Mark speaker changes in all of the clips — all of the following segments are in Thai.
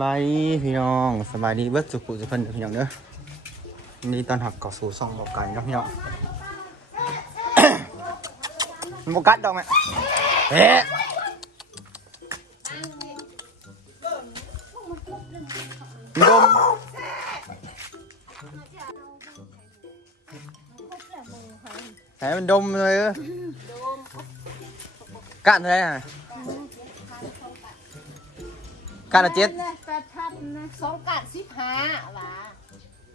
Speaker 1: บายดีพี่น้องสบายดีเบิดสุขุสุขคนเด้อพี่น้องเด้อวันนี้ตอนหักเกาะสู่ซองบอกไก่เนาะพี่น้องมันบกัดดอกไหมเอ๊ะดมไหนมันดมเลยเออกัดเลยอะ กัดละเจ็ด
Speaker 2: แปดพันนะ
Speaker 3: สองกาดสิบห้าว่ะ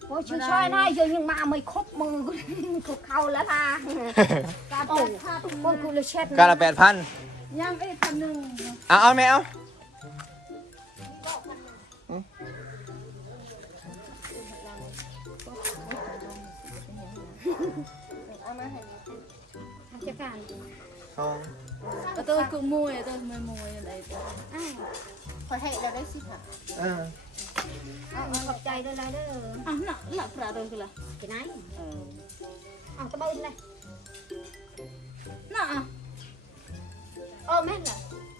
Speaker 2: โอ้ยช่วยๆนะยังยังมาไม่ครบมือกูเข้าแล้วล่ะการปลูกคนกูเลยเช็ด
Speaker 1: กัดละแปดพัน
Speaker 2: ยังไอ้พันหนึ่ง
Speaker 1: เอาเอาไหมเอา
Speaker 3: เอามาให้
Speaker 2: จัดการ
Speaker 1: สอง
Speaker 4: Ở tôi cũng mua này tôi mới mua ở đây tôi
Speaker 2: อ้าว
Speaker 3: คอยให้เราได้สิบห้า
Speaker 1: เออ
Speaker 2: เอาขอบใจด้วยนะเด้อ
Speaker 4: à nọ là fra tôi là
Speaker 2: กี่ไหน
Speaker 4: ờ
Speaker 2: เอาตะบึนเลย
Speaker 4: nọ à
Speaker 2: เออแม่นเหรอ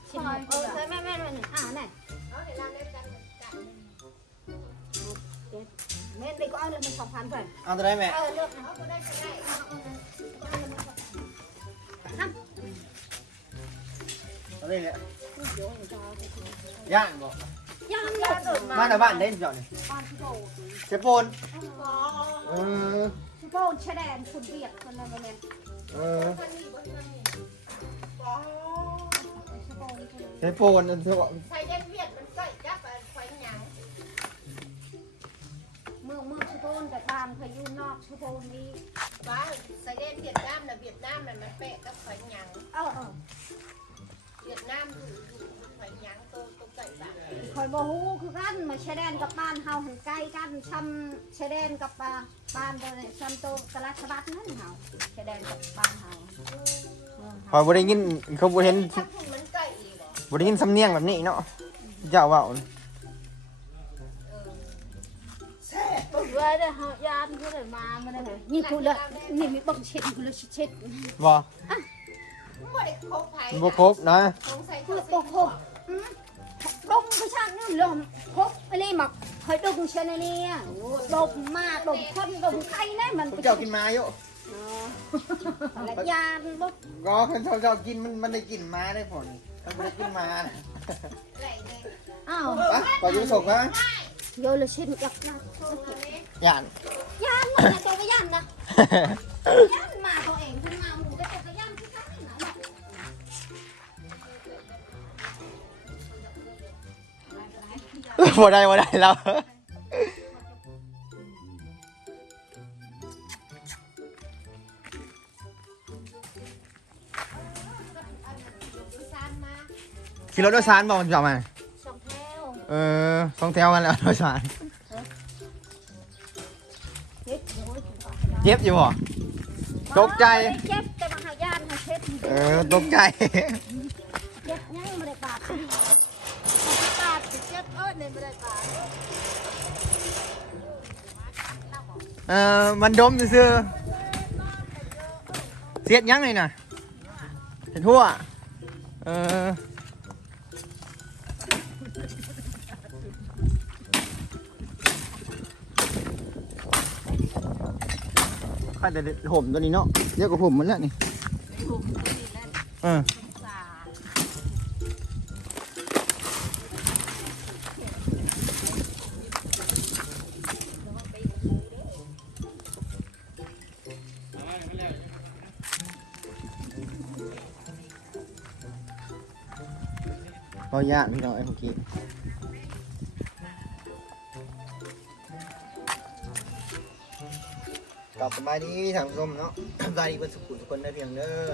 Speaker 2: ชิมเออเคยแม่แม่แม่หนึ่งอ่าไหน
Speaker 3: เอาให้เราได้กันกัน
Speaker 2: แม่นไปก็เอาเลยมันสองพันไป
Speaker 1: เอาตัวไหนแม่
Speaker 2: เออเลือกนะ
Speaker 3: เอาก็ได้ก็ได้
Speaker 1: เอาเลยเนี่ยย่างบอก
Speaker 2: ยั งยัง
Speaker 1: มาแต่บ้านได้จอดนี่
Speaker 2: บ้านที่โบ
Speaker 1: เชฟโฟนเออ
Speaker 2: ที่โบชะแดนคุณเบียดคนนั้นคนนั้น
Speaker 1: เออ
Speaker 3: มันมีบ่มันมี
Speaker 1: เชฟโฟนอันเท่า
Speaker 3: ใส่เด็กเวียดมันใส่จับไฟหยัง
Speaker 2: เมืองเมืองชุโบนแต่บ้านพายุนอกชุโบนนี้
Speaker 3: ว่าใส่เด็กเวียดนามน่ะเวียดนามน่ะมันเป๊ะกับไฟหยัง
Speaker 2: เออ เออ
Speaker 3: เวียดนามอยู่อยู่ไฟหยังตัวตัวไก่บ้าน
Speaker 2: คอยบอกฮู้คือกันมาชายแดนกับบ้านเฮาหันใกล้กันช้ำชายแดนกับบ้านบ้านตัวนี้ช้ำตัวกะลาชบัดนั่นเฮาชายแดนกับบ้านเฮา
Speaker 1: พอยบ่ได้ยินเขาบ่เห็น
Speaker 3: ถ้าคุณมันไก่อีกเหรอ
Speaker 1: บ่ได้ยินสำเนียงแบบนี้เนาะเจ้าเว่า
Speaker 4: vừa đây họ gian cái này mà mà đây này
Speaker 2: นี่กูเลยนี่มีบังเช็ดกูเลยเช็ด
Speaker 1: บ่
Speaker 3: ไม่ได้ครบไผ่
Speaker 1: มันบ่ครบนะ
Speaker 3: ต้องใส่
Speaker 2: กู
Speaker 3: ตัว
Speaker 2: โกหกดมไปช่างนี่ลมพกไปเลยมักคอยดมเชนนี่ดมมาดมคนดมใครนะมัน
Speaker 1: พวกเจ้ากินมาอยู่
Speaker 2: และยานบ่
Speaker 1: ก็คันเจ้ากินมันมันได้กินมาได้ผลมันบ่ได้กินมา
Speaker 3: ไก่เลย
Speaker 2: อ้าว
Speaker 1: ไปขออยู่ส่งนะ
Speaker 2: โยเลยเช่นยักษ์นะ
Speaker 1: ย่าน
Speaker 2: ย่านนะตัวก็ย่านนะย่าน
Speaker 1: บ่ได้บ่ได้แล้ว
Speaker 3: ซานมา
Speaker 1: ขี่รถโดยสารบ่มันจะเอามา
Speaker 2: สองแถว
Speaker 1: เออต้องแถวกันแล้วโดยสาร
Speaker 2: เจ็บโอ้ย
Speaker 1: เจ็บอยู่บ่ ตกใจ
Speaker 2: เจ็บแต่บางหาย่านเขาเช็ด
Speaker 1: เออ ตกใจ
Speaker 2: เจ็บยังไม่ได้บาด
Speaker 4: ta thì chết ớt nên mới đây cả
Speaker 1: เออมันดมซื่อๆเสียดยังเลยน่ะเห็นทั่ว เออข้าแต่ห่มตัวนี้เนาะเยอะกว่าผมมันแล้วนี่เออ ก็ยากพี่น้องไอ้เมื่อกี้กลับสบายดีทางส้มเนาะสบายดีเป็นสุขุทุกคนได้เพียงเด้อ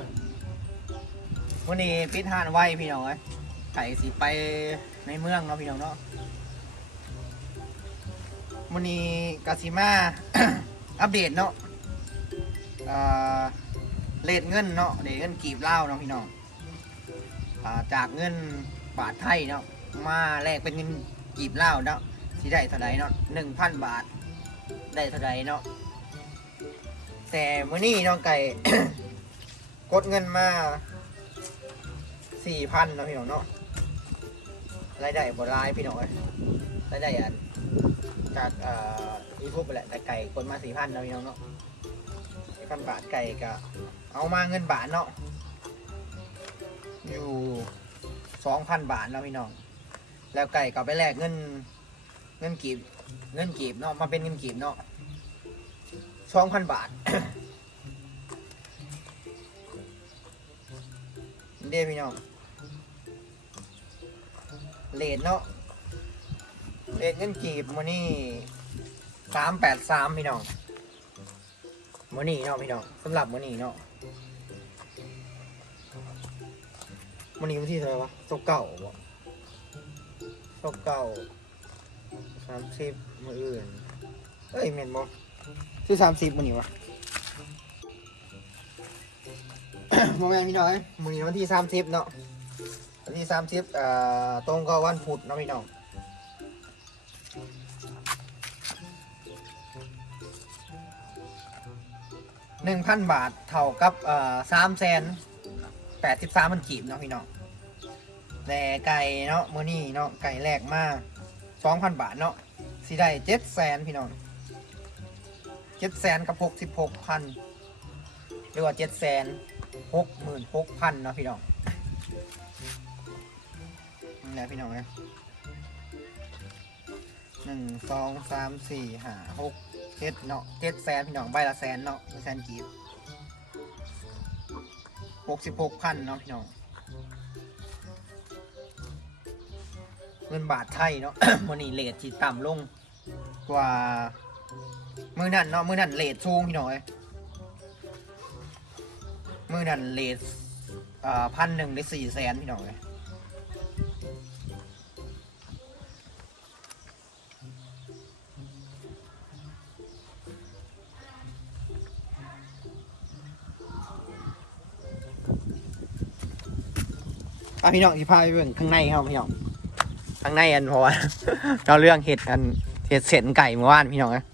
Speaker 1: วันนี้ปิดทานไหวพี่น้องเอ้ยไก่สีไปในเมืองเนาะพี่น้องเนาะวันนี้กาซิมาอัปเดตเนาะเลทเงินเนาะเดทเงินกีบเล่าเนาะพี่น้องอจากเงิน บาทไทยเนาะมาแลกเป็นเงินกีบเล่าวเนาะที่ได้เท่าไรเนาะหนึ่งพันบาท ได้เท่าไรเนาะแต่มื่อนี้น้องไก่ กดเงินมาสี่พันเนาะพี่น้องเนาะรายได้บรายพี่น้องเอ้ยได้ได้อันจากเอ่อยูทูบไปแหละแต่ไก่คนมาสี่พันเนาะพี่น้องเนาะสี่พันบาทไก่ก็เอามาเงินบาทเนาะอยู่ สองพันบาทเนาะพี่น้อง แล้วไก่ก็ไปแลกเงิน เงินกีบ เงินกีบเนาะ มาเป็นเงินกีบเนาะสองพันบาท เด้พี่น้อง เลทเนาะ เลทเงินกีบมันนี่สามแปดสามพี่น้องมันนี่เนาะพี่น้องสำหรับมันนี่เนาะ มันนี่วันที่เท่าไหร่วะตกเก่าบ่ตกเก่าสามสิบมืออื่น เอ้ยเมนบ่ที่สามสิบมันนี่วะ โมแมนพี่น้อยมือนี้วันที่สามสิบเนาะ วันที่สามสิบเอ่อตรงกับวันพุธเนาะพี่น้องหนึ่งพันบาทเท่ากับเอ่อสามแสนแปดสิบสามมันกีบเนาะพี่น้อง แต่ไก่เนาะมือนี้เนาะไก่แรกมาสองพันบาทเนาะสิได้เจ็ดแสนพี่น้องเจ็ดแสนกับหกสิบหกพันหรือว่าเจ็ดแสนหกหมื่นหกพันเนาะพี่น้องนี่แหละพี่น้องนะหนึ่งสองสามสี่ห้าหกเจ็ดเนาะเจ็ดแสนพี่น้องใบละแสนเนาะแสนกีบหกสิบหกพันเนาะพี่น้อง เงินบาทไทยเนาะมันนี่เลทที่ต่ำลงกว่า มือนั่นเนาะ มือนั่นเลทสูงพี่น้องเอ้ยมือนั่นเลสพันหนึ่งได้สี่แสนพี่น้องเลยอะพี่น้องที่พาไปเบิ่งข้างในครับพี่น้อง ข้างในอันเพราะว่าเราเรื่องเห็ดอันเห็ดเศษไก่เมื่อวานพี่น้องนะ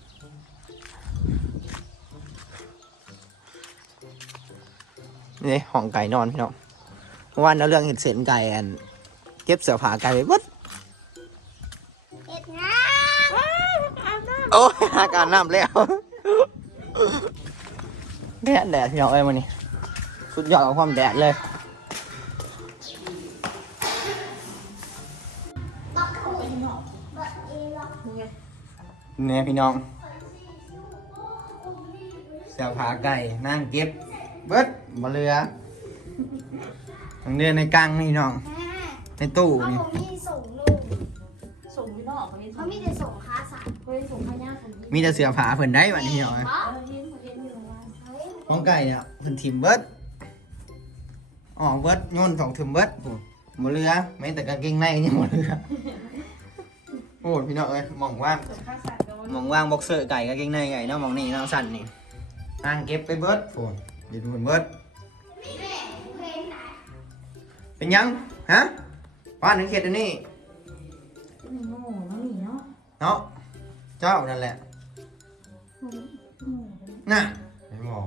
Speaker 1: นี่ห้องไก่นอนพี่น้องเมื่อวานเราเรื่องเห็ดเศษไก่อัน เก็บเสื้อผ้าไก่ไปหมด
Speaker 2: เอ็ดงา
Speaker 1: โอ้ยอาการน้ำแล้วแดดแดดพี่น้องเอ้ยมันนี่สุดยอดของความแดดเลย เนี่ยพี่น้องเสื้อผ้าไก่นั่งเก็บ เบิดมาเรือทางเดือนในกลางนี่น้อง
Speaker 2: แม่
Speaker 1: ในตู้
Speaker 2: เขา
Speaker 1: นี่
Speaker 2: บอกมีส่งลูก
Speaker 4: ส่งพี่น้องคนนี้
Speaker 2: เขามีแต่ส่งค้าสัตว์
Speaker 4: เคยส่งพญาคนนี้
Speaker 1: มีแต่เสื้อผ้าเพิ่นได้บัดนี้พี่น้อง
Speaker 2: เนาะ
Speaker 4: เออเห็นเห็นอยู่ว่า
Speaker 2: เฮ้ย
Speaker 1: ของไก่เนี่ยเพิ่นถิ่มเบิดออกเบิดโยนสองถิ่มเบิดโอ้หมดเรือแม้แต่กางเกงในก็ยังหมดเรือโอ้พี่น้องเอ้ยมองว่าง
Speaker 4: ส่งค่าสัตว์โดน
Speaker 1: มองว่างบ็อกเซอร์ไก่กางเกงในไก่เนาะมองนี่เนาะสั่นนี่อ่างเก็บไปเบิดโอ้เดี๋ยวดูเบิด
Speaker 2: เพลงไหน
Speaker 1: เป็นยังฮะว่านถึงเขตอันนี้
Speaker 4: หนึ่งโง่แล้วหนีเนาะ
Speaker 1: เนาะเจ้านั่นแหละน่ะไม่บอก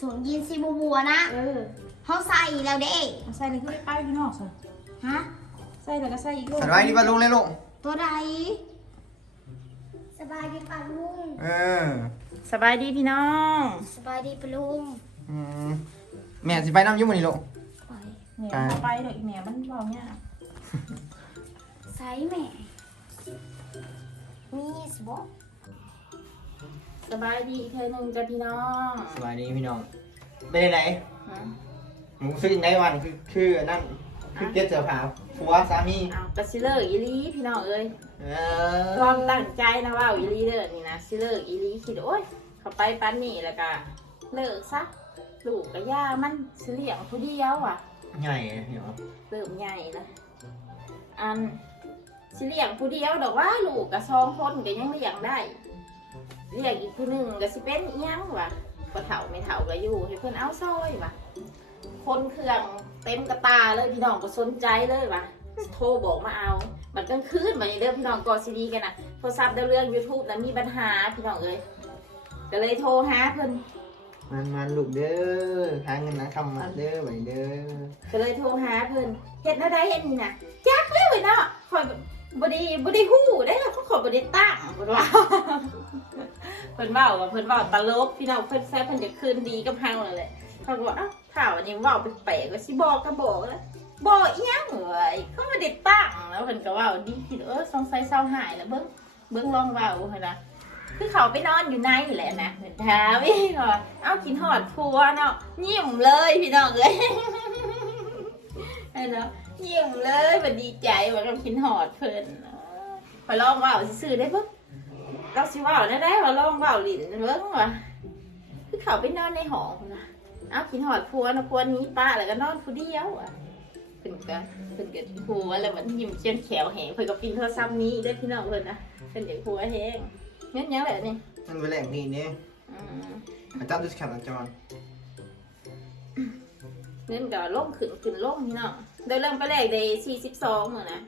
Speaker 2: สวมยีนซีบัวบัวนะ
Speaker 4: เออ
Speaker 2: เขาใส่แล้วเด้
Speaker 4: เอาใส่เลยก็ไม่ไปพี่น้องสิ
Speaker 2: ฮะ
Speaker 4: ใส่แล้วก็ใส่อีกลูก
Speaker 1: สบายดีป่ะลุงเลยลุง
Speaker 2: ตัวใด สบายดีป่ะลุง
Speaker 1: เออ
Speaker 4: สบายดีพี่น้อง
Speaker 2: สบายดีป่ะลุง
Speaker 1: อืมแม่สิไปน้ำอยุ่งมันนี่ลุง
Speaker 2: ไป
Speaker 4: เนี่ยเอาไปเดี๋ยวอีเมียมันบอกเนี่ย
Speaker 2: ใส่แม่ มีสบอก
Speaker 4: สบายดีอีกเธอหนึ่งจ้ะพี่น้อง
Speaker 1: สบายดีพี่น้องเป็นไหน
Speaker 4: ฮะ
Speaker 1: หมูซื้อในวันคือคืออันนั่นคือเก็บเสื้อผ้า ผัวสามี
Speaker 4: เอากระซิเลอร์อีลีพี่น้องเอ้ย
Speaker 1: เอ
Speaker 4: ควา
Speaker 1: อ
Speaker 4: มตั้งใจนะว่าอีลีเด้อนี่นะซิเลอร์อีลีคิดโอ้ยเขาไปปันนี่แล้วก็เลิกซะลูกกับย่ามันสิเลี้ยงผู้เดียวอะ
Speaker 1: ใหญ่เนาะ
Speaker 4: เริ่มใหญ่แล้วอันสิเลี้ยงผู้เดียวดอกว่าลูกกับสองคนก็ยังเลี้ยงได้เลี้ยงอีกผู้หนึ่งก็สิเป็นอิหยังวะก็เฒ่าไม่เฒ่าก็อยู่ให้เพิ่นเอาซอยวะคนเครื่องเต็มกระตาเลยพี่น้องก็สนใจเลยวะโทรบอกมาเอาบัดกลางคืนบัดนี้เด้อพี่น้องกอซีดีกันนะโทรศัพท์เด้อเรื่อง YouTube นะมีปัญหาพี่น้องเอ้ยก็เลยโทรหาเพิ่น
Speaker 1: มันมันลูกเด้อหาเงินนะคำมาเด้อไปเด้อ
Speaker 4: ก็เลยโทรหาเพิ่นเฮ็ดอะไรเฮ็ดนี่น่ะจักเลยเว้ยเนาะคอยแบบบ่ได้บ่ได้ฮู้ได้อยบ่ได้ตั้งเพิ่นว่าเพิ่นเว้าว่าเพิ่นเว้าตลกพี่น้องเพิ่นแซ่บเพิ่นจะคืนดีกับเฮานั่นแหละเขาก็ว่าอ้าว ถ้าวนนี้เว้าแปลกๆก็สิบอกก็บอกแล้วบอกอีหยังเอ้ยเขาบ่ได้ตั้งแล้วเพิ่นก็ว้าดีคิดเออสงสัยเศร้าหายแล้วเบิ่งเบิ่งลองว้าเพิ่นนะคือเขาไปนอนอยู่ในแหละนะเพิ่นถามอีกว่าเอากินฮอดผัวเนาะยิ้มเลยพี่น้องเอ้ยเนาะยิ้มเลยมันดีใจว่าเรากินหอดเพิ่นไปลองว่าซื่อได้ปุ๊บเราสิว่าได้ได้ว่าลองว่าหลินเบิ่งว่าคือเขาไปนอนในหอนะ เอากินหอดพัวนะพัวหนี้ป้าแล้วก็นอนผู้เดียวอะเพิ่นก็เพิ่นก็พัวแล้วมันยิ้มเชียนแขวแหงเพิ่นก็ปีนโทรศัพท์นี้ได้อพี่น้องเพิ่นนะเพิ่นเด็กพัวแหงเงี้ยยังแหละนี่
Speaker 1: มันเป็นแหล่งนี่เนี่ย
Speaker 4: อืม
Speaker 1: อาจารย์ดูสแคปนะจอน
Speaker 4: เงินก็ล่มขึ้นขึ้นล่มพี่น้องได้เริ่มไปแรกได้สี่สิบสองเหมือนนะ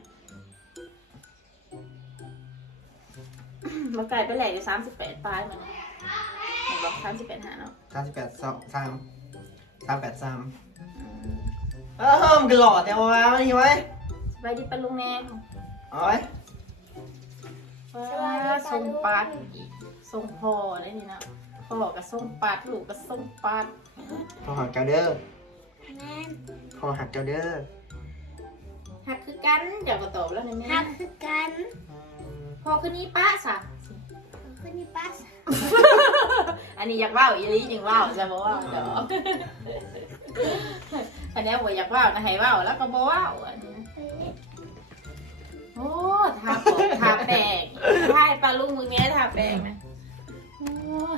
Speaker 4: มาไกลไปแรกได้สามสิบแปดปลายเหมือนนะเห็นบอกสามสิบแปดหาเนาะ
Speaker 1: สามสิบแปดสองสามสามแปดสาม
Speaker 4: อืม
Speaker 1: เออมันก็หล่อแต่ว่ามันนี่ไว้
Speaker 4: สบายดีปะลุงแนง
Speaker 1: เอาไว้
Speaker 4: ว้าทรงปัดอีกทรงพ่อได้นี่เนาะพ่อกับทรงปัดลูกกับทรงปัด
Speaker 1: พอหักเจ้าเด้อ
Speaker 2: แม่น
Speaker 1: พอหักเจ้าเด้อ
Speaker 4: หักคือกันเดี๋ยวก็ตอบแล้วนะแม่
Speaker 2: ฮักคือกัน
Speaker 4: พ่อคือนี้ป้าสะ
Speaker 2: คนนี้ปัส
Speaker 4: อันนี้อยากว่าวอีหลีจริงว่าวจะบอกว่าเดี๋ยวอันนี้บอกอยากว่าวนะให้ว่าวแล้วก็บอกว่าวอันนี้โอ้ทาปกทาแป้งทาให้ปลาลุงมึงเนี้ยทาแป้งนะโอ้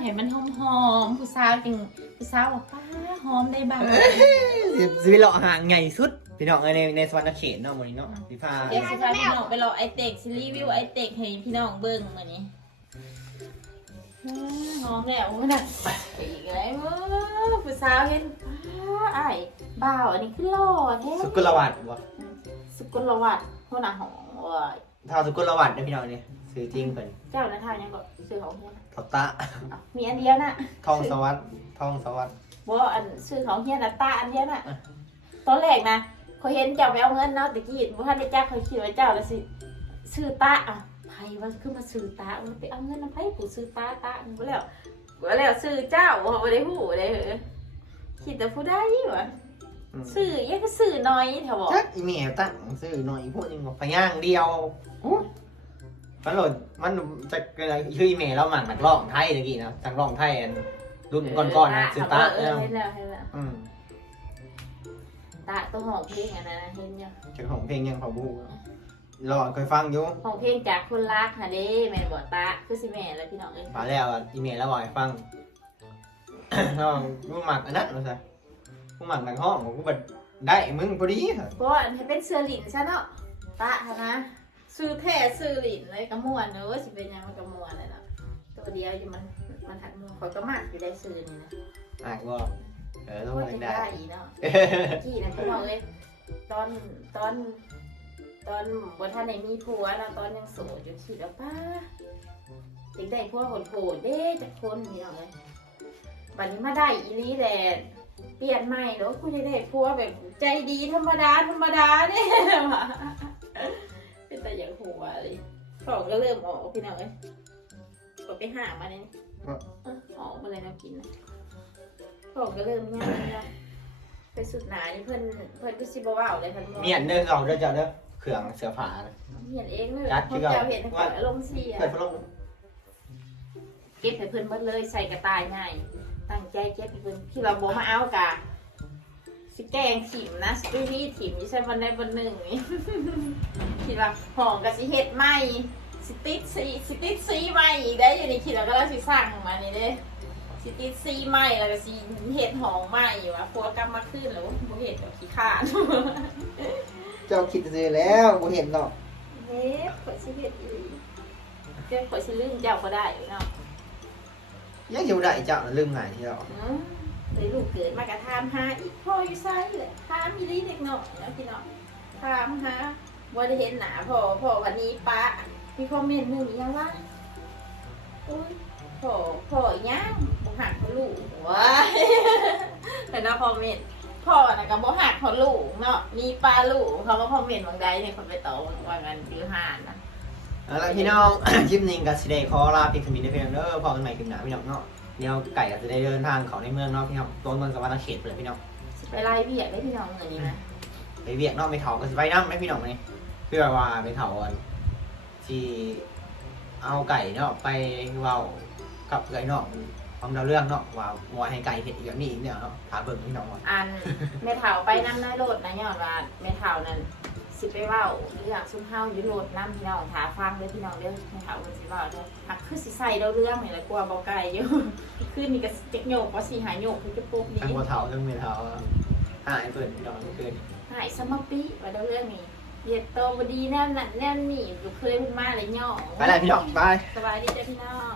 Speaker 4: เห็นมันหอมหอมๆผู้สาวจริงผู้สาวบอกป้าหอมได้บ้าง
Speaker 1: สิสิไปหล่อห่างไงสุดพี่น้องในในสวรรค์เขตเนาะวันนี้เนาะพี่พา
Speaker 4: เดี๋ยวสิพาพี่น้องไปรอไอเต็กซีรีส์วิวไอเต็กให้พี่น้องเบิ่งมื้อนี้ อื้อหอมแล้วมันน่ะอีกแล้วเว้อผู้สาวเห็นป้าอ้ายบ่าวอันนี้คือหล่อแท้
Speaker 1: สุกุลวัตรวะ
Speaker 4: สกุลวัฒน์หัวหน้าหองว่า
Speaker 1: ท้าวสุกุลวัตรนะพี่น้องเนี่ยซื้อจริงเพิ่น
Speaker 4: เจ้าหน้าทางยังก็ซื้อของเฮียน
Speaker 1: ทอตะ
Speaker 4: อ้าวมีอันเดียวน่ะ
Speaker 1: ทองสวัสดิ์ทองสวัสดิ์
Speaker 4: บ่อันซื้อของเฮียนน่ะตาอันเดียวน่ะ
Speaker 1: อะ
Speaker 4: ตอนแรกนะเขาเห็นเจ้าไปเอาเงินเนาะตะกี้บ่ทันได้จ้างเขาคิดว่าเจ้าละสิซื้อตาอะไผว่าคือมาซื้อตามันไปเอาเงินนำไผผู้ซื้อตาตาบ่แล้วบ่แล้วซื้อเจ้าบ่บ่ได้ฮู้ได้เหรอคิดแต่ผู้ใดวะ
Speaker 1: อืม
Speaker 4: ซื้อยังก็ซื้อน้อยเถอะบ่
Speaker 1: จักอีเมลตั้งซื้อหน่อยพูดยังบอกไปย่างเดียวอู้มันโหลดมันจะคืออีเมลเราหมั่นนักร้องไทยตะกี้นะนักร้องไทยอันรุ่นก่อนๆนะซื้อตา
Speaker 4: เอ
Speaker 1: เอ
Speaker 4: อ
Speaker 1: อ
Speaker 4: เห็นแล้วเห็นแล้ว
Speaker 1: อืม
Speaker 4: ตาตัวห้องเพลงอันนั้นนะเห็นยัง
Speaker 1: เจ้าของเพลงยังเขา บูรอเคยฟังอยู่
Speaker 4: ห้องเพลงจากคนรักค่ะเด้แม่นบอกตาคือสิแม่แล้วพี่น้องเอ้ย
Speaker 1: มาแล้วอะอีเมลแล้วบอกให้ฟัง น้องมึงหมักอันนั้นมาซะมึงหมักหนังห้องกูแบบได้มึงพอดีค่ะ
Speaker 4: เพราะว่าอันนี้เป็นเสื้อหลินซะเนาะตาค่ะนะซื้อแท้ซื้อหลินเลยกระมวนเนอะสิเป็นยังมันกระมวนเลยเนาะตัวเดียวอยู่มันมันหักมือคอยก็มากอยู่ได้ซื้อนี่นะ
Speaker 1: อะก็เออต้อง
Speaker 4: โคตร
Speaker 1: เล่
Speaker 4: จะ
Speaker 1: นได้
Speaker 4: ได้อีเนาะ กี่นะพี่น้องเอ้ยตอนตอน ตอนบนท่านไหนมีผัวแล้วตอนยังโสดอยู่คิดว่าป้าเด็กได้ผัวโหดโหดเด้จากคนพี่น้องเลยวันนี้มาได้อีหลีแหละเปลี่ยนใหม่แล้วกูจะได้ผัวแบบใจดีธรรมดาธรรมดาเนี่ยว่ะเป็นแต่อย่างผัวเลยของก็เริ่มออกพี่น้องเอ้ยก็ไปหามาเนี่ยเออออกมาเลยนะกินนะของก็เริ่มง่ายแล้วไปสุดหนานี่เพิ่นเพิ่นก็สิบ่เว้าเลยเพิ่นบอก
Speaker 1: เมียนเด้อเอาเด้อเจ้าเด้อ เครื่องเสื้อผ้านะ
Speaker 4: เห็นเองเลย
Speaker 1: จัด
Speaker 4: พ
Speaker 1: ที่
Speaker 4: วก
Speaker 1: เก่า
Speaker 4: เจ้าเห็นข่อยอารมณ์เสีย
Speaker 1: เปิดพัดลม
Speaker 4: เก็บให้เพิ่นเบิดเลยใส่กระต่ายง่ายตั้งใจเก็บให้เพิ่นที่เราบ่มาเอากะสิแกงถิ่มนะสิไปรีดถิ่มอยู่ใช่วันใดวันหนึ่งนี่คิดว่าห้องก็สิเฮ็ดใหม่สิติดสีสิติดสีใหม่อีกได้อยู่นี่คิดว่าก็แล้วสิสั่งมานี่เด้สิติดสีใหม่แล้วก็สิเฮ็ดห้องใหม่อยู่ว่าพัวกลับมาขึ้นแล้วบ่เฮ็ดก็ขี้ข้าน
Speaker 1: เจ้าคิดซื้อแล้วกูเห็นหรอก
Speaker 4: เฮ้ยข่อยสิเฮ็ดอีหลีเจ้าข่อยสิลืมเจ้าก็ได้อยู่เนาะ
Speaker 1: ยังอยู่ได้เจ้าลืมหายที่เรา
Speaker 4: อืมเลยลูกเกิดมากระทามหาอีกพ่ออยู่ไซเลยทามอีหลีเด็กน้อยเนาะพี่น้องทามหาบ่ได้เห็นหน้าพ่อพ่อวันนี้ป้ามีคอมเมนต์หนึงอีหยังว่าอุ้ยพ่อพ่ออีหยังบ่หักพ่อลูกว้ายแต่เนาะคอมเมนต์ พ่อน่ะก็บ่หักพ่อลูกเนาะมีป้าลูกเขาก็คอมเมนต์บางใดเนี่ยเขาไปตอบว่างั้นอยู่หานนะ
Speaker 1: เอเอาละพี่น้อง คลิปนี้กับสิเดขอลาเพียงเท่านี้นะพี่น้องเด้อพอกันใหม่คลิปหน้าพี่น้องเนาะเดี๋ยวไก่ก็จะได้เดินทางเขาในเมืองเนาะพี่น้องตัวเมืองสวรรค์เขตไปเลยพี่น้อง
Speaker 4: สิไปไล่เบียดได้พี่น้องเหมือนนี้ไหม
Speaker 1: ไปเวียกเนาะไปเถาก็สิไปน้ำไม่พี่น้องนี่เพื่อว่าไปเถาอันที่เอาไก่เนาะไปเว้ากับไก่เนาะ ความดาวเรื่องเนาะว่าว่าให้ไก่เห็ดอย่างนี้อีกเนี่ยเนาะถามเบิ่งพี่น้องว่า
Speaker 4: อันแม่เฒ่าไปน้ำน้อยโลดนะย้อนว่าแม่เฒ่านั้นสิไปเว้าเรื่องซุ่มเฮาอยู่โลดน้ำพี่น้องถาฟังเด้อพี่น้องเด้อแม่เฒ่าเพิ่นสิเว้าเด้อหักคือสิใส่เราเรื่องนี่แหละกลัวบ่ไกลอยู่ขึ้นนี่ก็เจ็กโยกว่าสิหายโยกคือจะปุ๊บ
Speaker 1: ทั้ง
Speaker 4: นี้
Speaker 1: บัวเถาทั้งเมียเถาหายเปิดพี่น้องเมื่อคืน
Speaker 4: หายสมปีว่าเรื่องนี้เรียดโตบ่ดีแน่นนั่นแน่นนี่ลูกเคยเพิ่นมาเลยย่อ
Speaker 1: ไปแล้วพี่น้องบาย
Speaker 4: สบายดีจ้ะพี่น้อง